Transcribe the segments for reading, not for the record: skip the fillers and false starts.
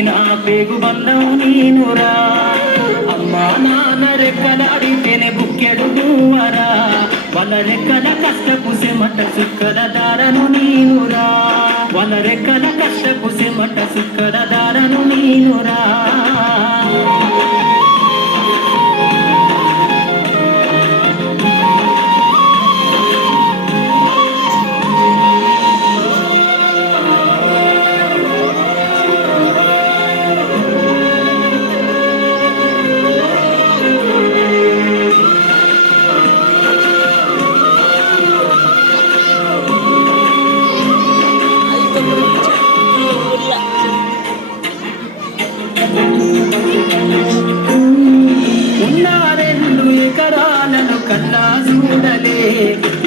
పుట్టిన పేగు బంధం నీనురా అమ్మా నాన్న రెక్కలాడితేనే బుక్కెడు నువ్వరా వాళ్ళ రెక్కల కష్టపు సెమట సుక్కల దారను నీనురా వాళ్ళ రెక్కల కష్టపు సెమట సుక్కల దారను నీనురా ఉన్న 2 ఎకరాలను కల్లా చూడలే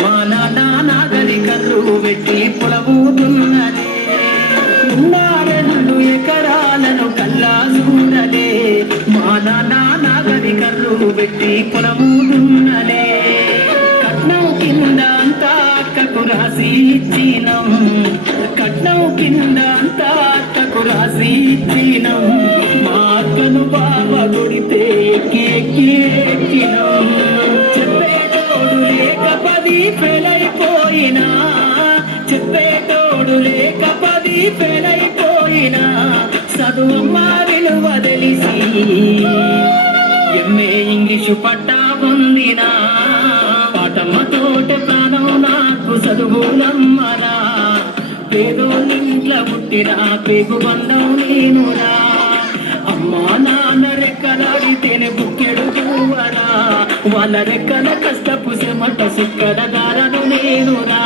మా నాన్న నాగలి కళ్ళు పెట్టి పొలవుతున్నదే ఉన్న 2 ఎకరాలను కల్లా చూడలే మా నాన్న నాగలి కళ్ళు పెట్టి పొలవుతున్నదే కట్నం కింద అంతా అక్కకు రాసి ఇచ్చినం కట్నం కింద అంతా అక్కకు రాసి ఇచ్చినం మా అక్కను బావ కొడితే ఎక్కినం చెప్పేటోడు లేక 10 ఫెలైపోయినా చెప్పేటోడు లేక 10 ఫెలైపోయినా చదువమ్మ విలువ తెలిసి ఎంఏ ఇంగ్లీషు పట్టా పొందినా పాటమ్మతోటి ప్రాణం నాకు చదువులమ్మరా పేదోళ్ళింట్ల పుట్టిన పేగు బంధం నేనురా అమ్మా నాన్న రెక్కలాడితేనే బుక్కెడు నువ్వరా వాళ్ళ రెక్కల కష్టపు సెమట సుక్కల దారను నేనురా